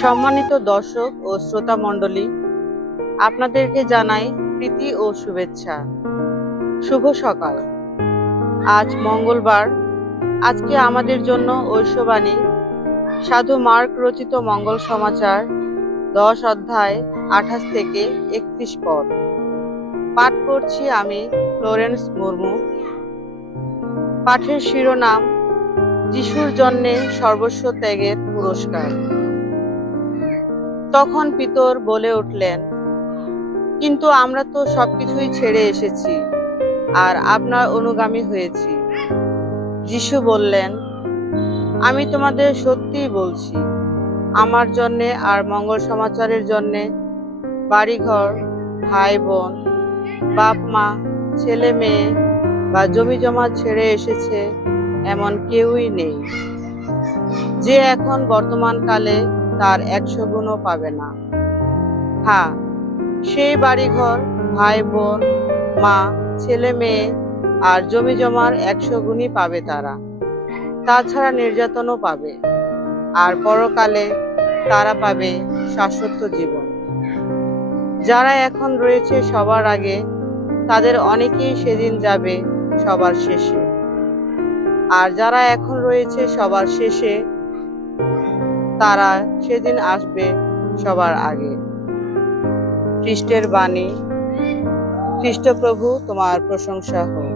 সম্মানিত দর্শক ও শ্রোতা মণ্ডলী, আপনাদেরকে জানাই প্রীতি ও শুভেচ্ছা। শুভ সকাল। আজ মঙ্গলবার। আজকে আমাদের জন্য ঐশবাণী সাধু মার্ক রচিত মঙ্গল সমাচার 10 অধ্যায় 28 থেকে 31 পদ। পাঠ করছি আমি, ফ্লোরেন্স মুর্মু। পাঠের শিরোনাম যিশুর জন্যে সর্বস্ব ত্যাগের পুরস্কার। তখন পিতর বলে উঠলেন, কিন্তু আমরা তো সবকিছুই ছেড়ে এসেছি আর আপনার অনুগামী হয়েছি। যিশু বললেন, আমি তোমাদের সত্যিই বলছি, আমার জন্যে আর মঙ্গল সমাচারের জন্যে বাড়িঘর, ভাই বোন, বাপ মা, ছেলে মেয়ে বা জমি জমা ছেড়ে এসেছে এমন কেউই নেই, যে এখন বর্তমানকালে তার 100 গুণও পাবে না। হ্যাঁ, সেই বাড়িঘর, ভাই বোন, মা, ছেলে মেয়ে আর জমি জমার 100 গুণই পাবে তারা। তাছাড়া নির্যাতনও পাবে, আর পরকালে তারা পাবে শাশ্বত জীবন। যারা এখন রয়েছে সবার আগে, তাদের অনেকেই সেদিন যাবে সবার শেষে। আর যারা এখন রয়েছে সবার শেষে, তারা সেদিন আসবে সবার আগে। খ্রিস্টের বাণী। খ্রিস্টপ্রভু তোমার প্রশংসা হোক।